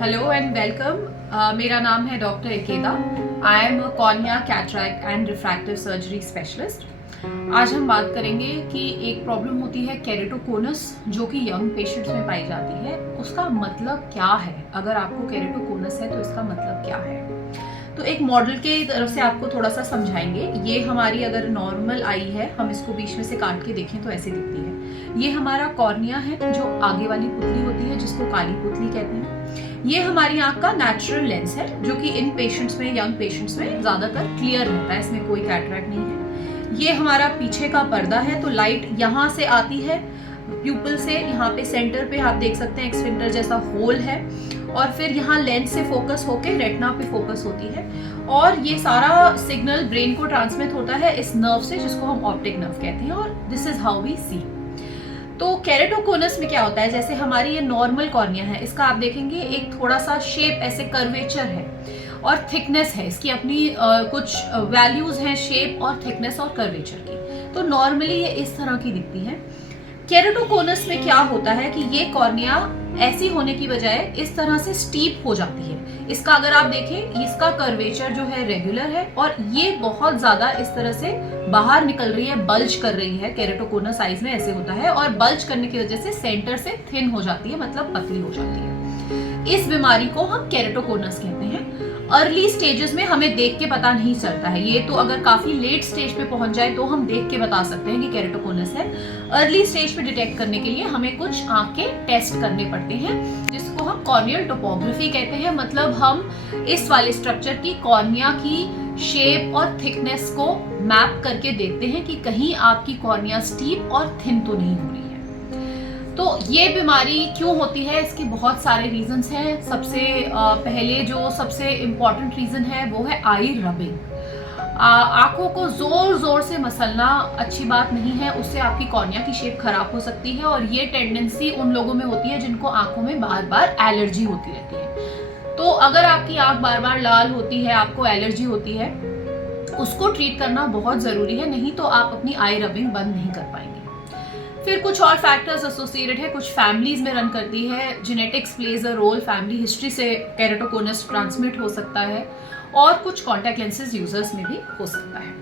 Hello and welcome. मेरा नाम है डॉक्टर एकेदा। I am a cornea, cataract and refractive surgery specialist. आज हम बात करेंगे कि एक प्रॉब्लम होती है केरेटोकोनस, जो कि यंग पेशेंट्स में पाई जाती है। उसका मतलब क्या है? अगर आपको केरेटोकोनस है तो इसका मतलब क्या है? तो एक मॉडल के तरफ से आपको थोड़ा सा समझाएंगे। ये हमारी अगर नॉर्मल आई है, हम इसको बीच में से काट के देखें तो ऐसी दिखती है। ये हमारा कॉर्निया है, जो आगे वाली पुतली होती है, जिसको काली पुतली कहते हैं। ये हमारी आंख का नेचुरल लेंस है, जो कि इन पेशेंट्स में, यंग पेशेंट्स में ज्यादातर क्लियर रहता है, इसमें कोई कैटरैक्ट नहीं है। ये हमारा पीछे का पर्दा है, तो लाइट यहाँ से आती है प्यूपल से। यहाँ पे सेंटर पे आप देख सकते हैं एक स्फिंक्टर जैसा होल है, और फिर यहाँ लेंस से फोकस होके रेटिना पे फोकस होती है, और ये सारा सिग्नल ब्रेन को ट्रांसमिट होता है इस नर्व से, जिसको हम ऑप्टिक नर्व कहते हैं, और दिस इज हाउ वी सी। तो केरेटोकोनस में क्या होता है, जैसे हमारी ये नॉर्मल कॉर्निया है, इसका आप देखेंगे एक थोड़ा सा शेप ऐसे कर्वेचर है और थिकनेस है, इसकी अपनी कुछ वैल्यूज हैं शेप और थिकनेस और कर्वेचर की। तो नॉर्मली ये इस तरह की दिखती है। केरेटोकोनस में क्या होता है कि ये कॉर्निया ऐसी होने की बजाय इस तरह से स्टीप हो जाती है। इसका अगर आप देखें, इसका कर्वेचर जो है रेगुलर है, और ये बहुत ज्यादा इस तरह से बाहर निकल रही है, बल्ज कर रही है। केरेटोकोनस साइज में ऐसे होता है, और बल्ज करने की वजह से सेंटर से थिन हो जाती है, मतलब पतली हो जाती है। इस बीमारी को हम केरेटोकोनस कहते हैं। अर्ली स्टेजेस में हमें देख के पता नहीं चलता है, ये तो अगर काफी लेट स्टेज पे पहुंच जाए तो हम देख के बता सकते हैं कि केरेटोकोनस है। अर्ली स्टेज पे डिटेक्ट करने के लिए हमें कुछ आंख के टेस्ट करने पड़ते हैं, जिसको हम कॉर्नियल टोपोग्राफी कहते हैं। मतलब हम इस वाले स्ट्रक्चर की, कॉर्निया की शेप और थिकनेस को मैप करके देखते हैं कि कहीं आपकी कॉर्निया स्टीप और थिन तो नहीं हो रही है। तो ये बीमारी क्यों होती है, इसके बहुत सारे रीजंस हैं। सबसे पहले जो सबसे इम्पोर्टेंट रीजन है वो है आई रबिंग। आंखों को जोर जोर से मसलना अच्छी बात नहीं है, उससे आपकी कॉर्निया की शेप खराब हो सकती है, और ये टेंडेंसी उन लोगों में होती है जिनको आंखों में बार बार एलर्जी होती रहती है। तो अगर आपकी आंख बार बार लाल होती है, आपको एलर्जी होती है, उसको ट्रीट करना बहुत जरूरी है, नहीं तो आप अपनी आई रबिंग बंद नहीं कर पाएंगे। फिर कुछ और फैक्टर्स एसोसिएटेड है, कुछ फैमिलीज में रन करती है। Genetics plays a role, family history से केरेटोकोनस ट्रांसमिट हो सकता है, और कुछ कॉन्टैक्ट लेंसेज यूजर्स में भी हो सकता है।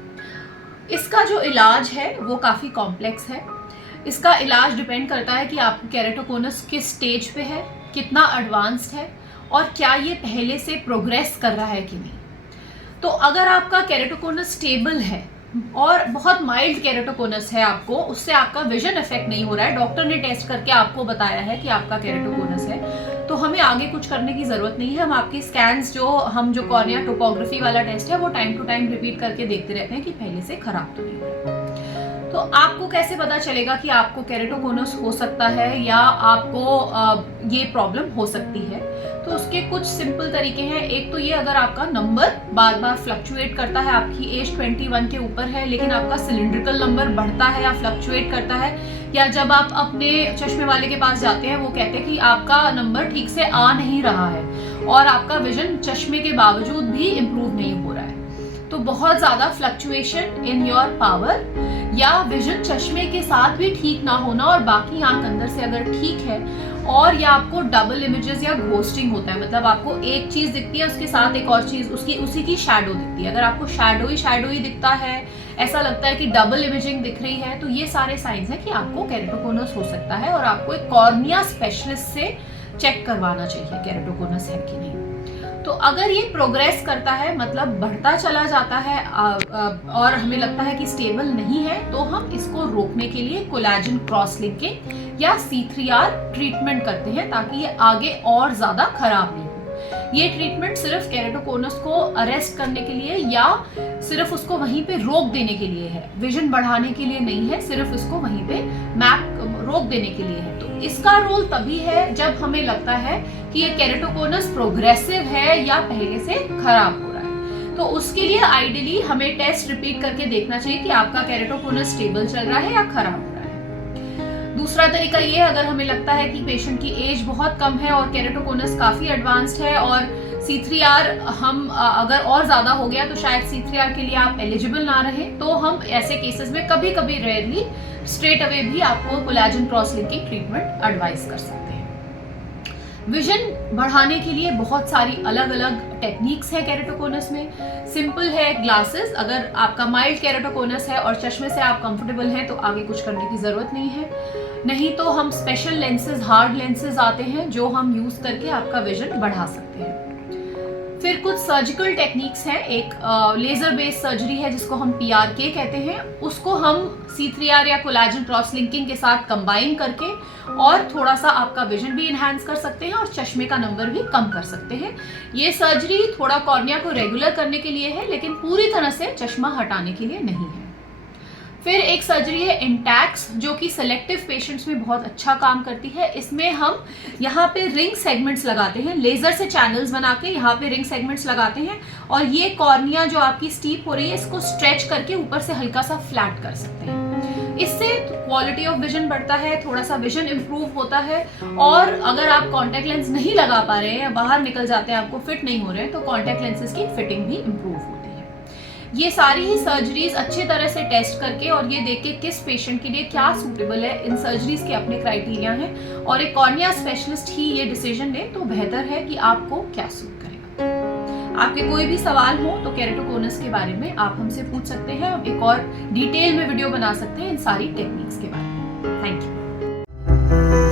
इसका जो इलाज है वो काफ़ी कॉम्प्लेक्स है। इसका इलाज डिपेंड करता है कि आपको केरेटोकोनस किस स्टेज पे है, कितना एडवांस्ड है, और क्या ये पहले से प्रोग्रेस कर रहा है कि नहीं। तो अगर आपका केरेटोकोनस स्टेबल है और बहुत माइल्ड केरेटोकोनस है, आपको उससे आपका विजन इफेक्ट नहीं हो रहा है, डॉक्टर ने टेस्ट करके आपको बताया है कि आपका केरेटोकोनस है, तो हमें आगे कुछ करने की जरूरत नहीं है। हम आपके स्कैन्स जो कॉर्निया टोपोग्राफी वाला टेस्ट है वो टाइम टू टाइम रिपीट करके देखते रहते हैं कि पहले से खराब तो नहीं हो रहा है। तो आपको कैसे पता चलेगा कि आपको केरेटोकोनस हो सकता है या आपको ये प्रॉब्लम हो सकती है? तो उसके कुछ सिंपल तरीके हैं। एक तो ये, अगर आपका नंबर बार बार फ्लक्चुएट करता है, आपकी एज 21 के ऊपर है लेकिन आपका सिलिंड्रिकल नंबर बढ़ता है या फ्लक्चुएट करता है, या जब आप अपने चश्मे वाले के पास जाते हैं वो कहते हैं कि आपका नंबर ठीक से आ नहीं रहा है और आपका विजन चश्मे के बावजूद भी इम्प्रूव नहीं हो रहा है, तो बहुत ज्यादा फ्लक्चुएशन इन योर पावर, या विजन चश्मे के साथ भी ठीक ना होना और बाकी आंख अंदर से अगर ठीक है, और या आपको डबल इमेजेस या घोस्टिंग होता है, मतलब आपको एक चीज दिखती है उसके साथ एक और चीज उसी की शैडो दिखती है। अगर आपको शैडो ही दिखता है, ऐसा लगता है कि डबल इमेजिंग दिख रही है, तो ये सारे साइंस हैं कि आपको केरेटोकोनस हो सकता है, और आपको एक कॉर्निया स्पेशलिस्ट से चेक करवाना चाहिए केरेटोकोनस है कि नहीं। तो अगर ये प्रोग्रेस करता है, मतलब बढ़ता चला जाता है, और हमें लगता है कि स्टेबल नहीं है, तो हम इसको रोकने के लिए कोलेजन क्रॉस लिंकिंग या C3R ट्रीटमेंट करते हैं, ताकि ये आगे और ज्यादा खराब नहीं हो। ये ट्रीटमेंट सिर्फ केरेटोकोनस को अरेस्ट करने के लिए या सिर्फ उसको वहीं पे रोक देने के लिए है, विजन बढ़ाने के लिए नहीं है, सिर्फ इसको वहीं पे रोक देने के लिए है। तो इसका रोल तभी है जब हमें लगता है कि ये केरेटोकोनस प्रोग्रेसिव है या पहले से खराब हो रहा है। तो उसके लिए आइडियली हमें टेस्ट रिपीट करके देखना चाहिए कि आपका केरेटोकोनस स्टेबल चल रहा है या खराब हो रहा है। दूसरा तरीका ये, अगर हमें लगता है कि पेशेंट की एज बहुत कम है और केरेटोकोनस काफी एडवांस्ड है और C3R हम अगर और ज्यादा हो गया तो शायद C3R के लिए आप एलिजिबल ना रहे, तो हम ऐसे केसेस में कभी कभी रेयरली स्ट्रेट अवे भी आपको collagen cross linking treatment advice कर सकते हैं। विजन बढ़ाने के लिए बहुत सारी अलग अलग टेक्निक्स है केरेटोकोनस में। सिंपल है ग्लासेस, अगर आपका माइल्ड केरेटोकोनस है और चश्मे से आप कंफर्टेबल हैं तो आगे कुछ करने की ज़रूरत नहीं है। नहीं तो हम स्पेशल लेंसेज, हार्ड लेंसेज आते हैं जो हम यूज़ करके आपका विजन बढ़ा सकते हैं। फिर कुछ सर्जिकल टेक्निक्स हैं, एक लेज़र बेस्ड सर्जरी है जिसको हम PRK कहते हैं, उसको हम C3R या कोलेजन क्रॉस लिंकिंग के साथ कंबाइन करके और थोड़ा सा आपका विजन भी इन्हांस कर सकते हैं और चश्मे का नंबर भी कम कर सकते हैं। ये सर्जरी थोड़ा कॉर्निया को रेगुलर करने के लिए है, लेकिन पूरी तरह से चश्मा हटाने के लिए नहीं है। फिर एक सर्जरी है इंटैक्स, जो कि सेलेक्टिव पेशेंट्स में बहुत अच्छा काम करती है। इसमें हम यहाँ पे रिंग सेगमेंट्स लगाते हैं, लेजर से चैनल्स बना के यहाँ पे रिंग सेगमेंट्स लगाते हैं और ये कॉर्निया जो आपकी स्टीप हो रही है इसको स्ट्रेच करके ऊपर से हल्का सा फ्लैट कर सकते हैं। इससे क्वालिटी ऑफ विजन बढ़ता है, थोड़ा सा विजन इंप्रूव होता है। और अगर आप कॉन्टैक्ट लेंस नहीं लगा पा रहे हैं या बाहर निकल जाते हैं, आपको फिट नहीं हो रहे हैं, तो कॉन्टैक्ट लेंसेज की फिटिंग भी इंप्रूव होती है। ये सारी ही सर्जरीज अच्छे तरह से टेस्ट करके और ये देख के किस पेशेंट के लिए क्या सूटेबल है, इन सर्जरीज के अपने क्राइटेरिया हैं और एक कॉर्निया स्पेशलिस्ट ही ये डिसीजन ले तो बेहतर है कि आपको क्या सूट करेगा। आपके कोई भी सवाल हो तो केरेटोकोनस के बारे में आप हमसे पूछ सकते हैं। हम एक और डिटेल में वीडियो बना सकते हैं इन सारी टेक्निक्स के बारे में। Thank you.